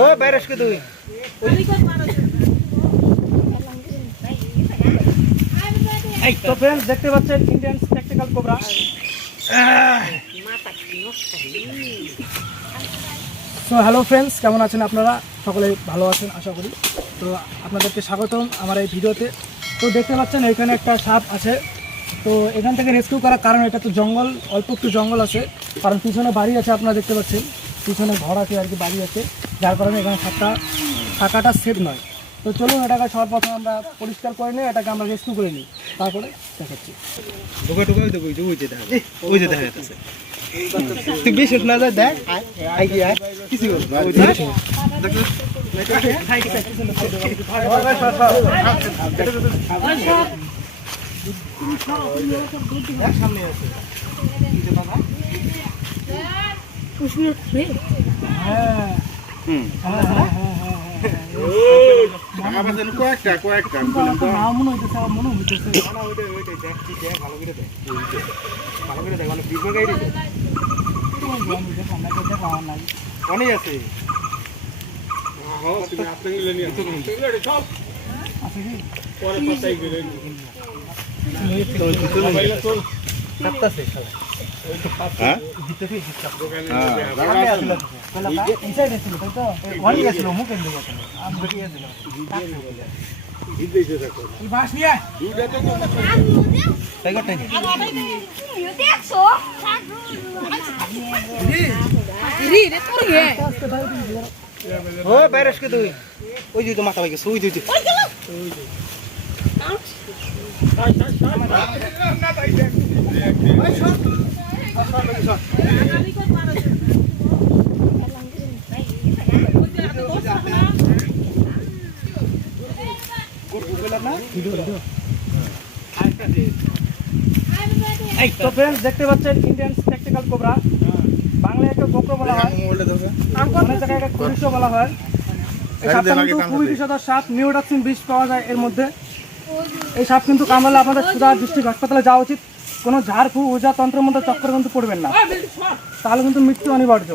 ও বাইরেস কে তুই। তো ফ্রেন্ডস দেখতে পাচ্ছেন Indian spectacle cobra so hello friends কেমন আছেন আপনারা? সকলে ভালো আছেন, আশা করি। তো আপনাদেরকে স্বাগতম আমার এই ভিডিওতে। তো দেখতে পাচ্ছেন, এখানে একটা সাপ আছে। তো এখান থেকে রেস্কিউ করার কারণ, এটা তো জঙ্গল, অল্প একটু জঙ্গল আছে। কারণ পিছনে বাড়ি আছে, আপনারা দেখতে পাচ্ছেন। পিছনে ঘর আছে আর কি বাড়ি আছে। যার কারণে এখানে সাপটা থাকাটা সেফ নয়। তো চলুন এটাকে সর্বপ্রথম আমরা পরিষ্কার করে নিই এটাকে আমরা রেস্কিউ করে নিই। তারপরে দেখাচ্ছি। ঢোকা ঢোকা ওই দেখো ওই যে দেখা ওই যে দেখা যাচ্ছে। তুই বেশ না যা দেখ। আই কি আয় কিছু হ্যাঁ হুম হ্যাঁ হ্যাঁ হ্যাঁ। হ্যাঁ কয়েকটা কয়েকটা মনে হইতেছে আমার মনে হইতেছে ভালো করে দেখ ভালো করে দেখ ভালো বিপদ গাই দিছে অনেক আছে আছে কি কাটতাছে হ্যাঁ। ইনসাইড ছিল তাই তো ওয়ানি গেছিল মুখে নিয়ে গেছিল আমি বেরিয়ে গেছিল এই বাস নিয়ে আয় টাইগার টাইগার দেখছ রি রে তোর গে ও বাইরেস কে তুই ওই যে তো মাথা ভাই গেছে ওই যে ওই যে। এই তো ফ্রেন্ডস দেখতে পাচ্ছেন ইন্ডিয়ান স্পেকটেকল কোবরা বাংলায় একটা গোপ্র বলা হয়। অনেক জায়গায় এটা কুরিশও বলা হয়। এই সাপটা কিন্তু খুবই বিষধর সাপ। নিউডক্সিন বিষ পাওয়া যায় এর মধ্যে। এই সাপ কিন্তু কামড়ালে আপনাদের সুদা ডিস্ট্রিক্ট হাসপাতালে যাওয়া উচিত। কোনো ঝাড়ফু ওজা তন্ত্রের মধ্যে চক্করে কিন্তু পড়বেন না। তাহলে কিন্তু মৃত্যু অনিবার্য।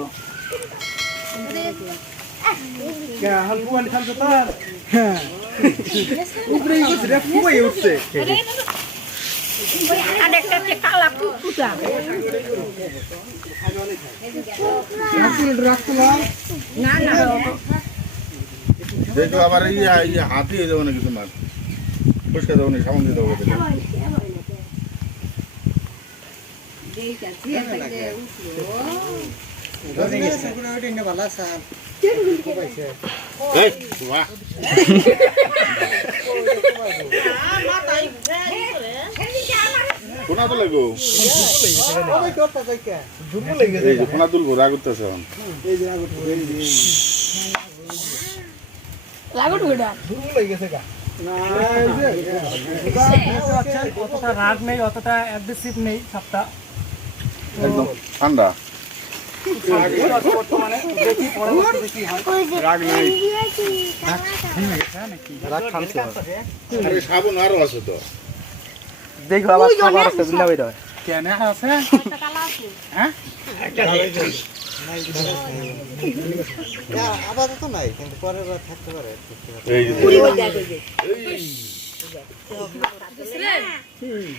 দেখো আবার হাতি হয়ে যাবে না কিছু মাছ পরিষ্কার দেবো না, সামন দেবো। দিলে এই বাহ কোনা তো লাগবো লাগো ঢুকটা অতটা রাগ নেই অতটা অ্যাগ্রেসিভ নেই সাপটা একদম ঠান্ডা দেখি পরবর্তীতে কি হয় রাগ খামছে আরে আছে তো দেখো আবার খাবার আছে দিলা বের হয় কেন আছে এই যে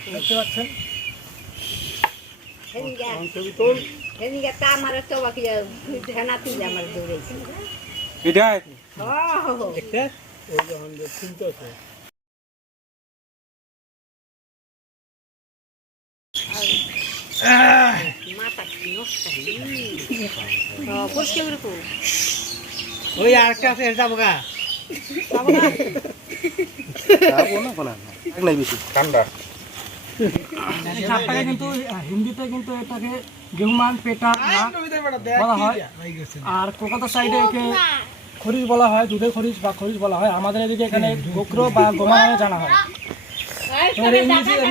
দেখতে পাচ্ছেন এদিকে তা আমার তো বাকি ধ্যানা তুই আমার দৌড়েছি এটা মাথা কি নষ্ট পরিষ্কার করে কো ওই আরেকটা আছে এটা যাব গা। যাব না কোনা এক ঠান্ডা। সাপটাকে কিন্তু হিন্দিতে কিন্তু এটাকে গেহুমান পেটা বলা হয়। আর কলকাতা সাইডে একে খরিশ বলা হয় দুধের খরিশ বা খরিশ বলা হয়। আমাদের এদিকে এখানে গোকরো বা গোমা নামে জানা হয়।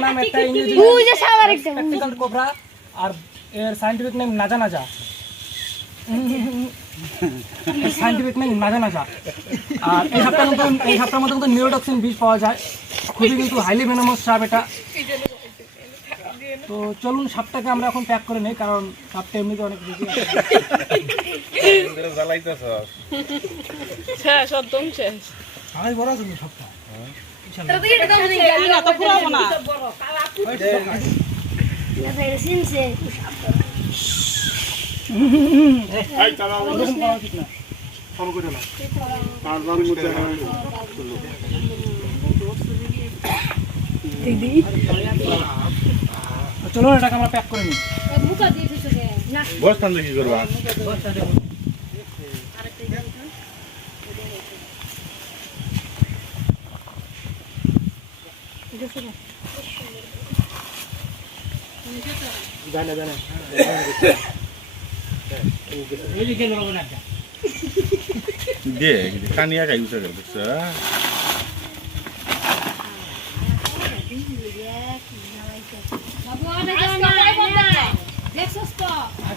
নাম একটা ইংরেজি কোবরা আর এর scientific name Naja naja. Scientific name Naja naja. আর এই সাপটার মধ্যে এই সাপটার মধ্যে কিন্তু নিউরোটক্সিন বিষ পাওয়া যায়। খুবই কিন্তু হাইলি ভেনামাস সাপ এটা। তো চলুন সাপটাকে আমরা এখন প্যাক করে নিই কারণ সাপটা এমনিতে অনেক বেশি আছে। শেষ একদম শেষ আড়াই বড় আছে না না না চলো এটাকে আমরা প্যাক করে নিই। বসতাম দেখি। করবা দে কানিয়া খাই উঠে গেল দেখছ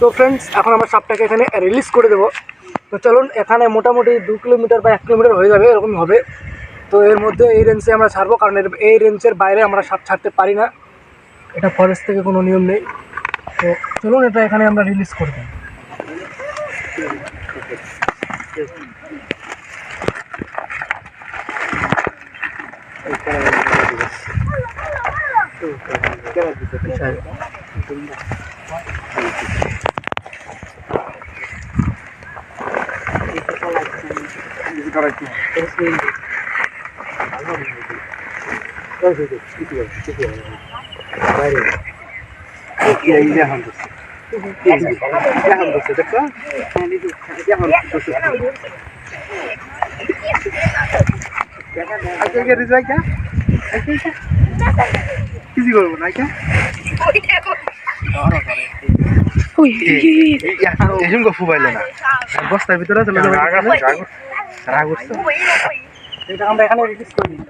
তো ফ্রেন্ডস এখন আমরা সাপটাকে এখানে রিলিজ করে দেবো। তো চলুন এখানে মোটামুটি দু কিলোমিটার বা এক কিলোমিটার হয়ে যাবে এরকম হবে। তো এর মধ্যে এই রেঞ্জে আমরা ছাড়বো কারণ এই রেঞ্জের বাইরে আমরা সাপ ছাড়তে পারি না। এটা ফরেস্ট থেকে কোনো নিয়ম নেই। তো চলুন এটা এখানে আমরা রিলিজ করে দিই কিছু করব না কে পাইলে না বস্তার ভিতরে চলে যাবে রাগ উঠছে। এটা আমরা এখানে রিলিজ করে। দিই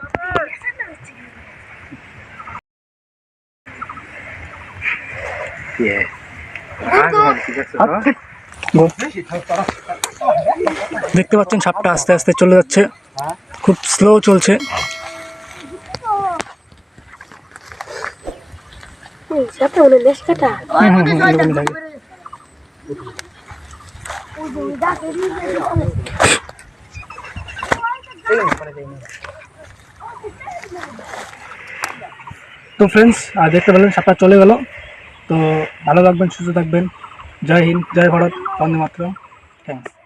দেখতে পাচ্ছেন সাপটা আস্তে আস্তে চলে যাচ্ছে। খুব স্লো চলছে হুম, হুম, এরকমই লাগে। তো ফ্রেন্ডস আর দেখতে পেলেন, সাপটা চলে গেল। তো ভালো থাকবেন, সুস্থ থাকবেন। জয় হিন্দ, জয় ভারত, বন্দে মাতরম। থ্যাংকস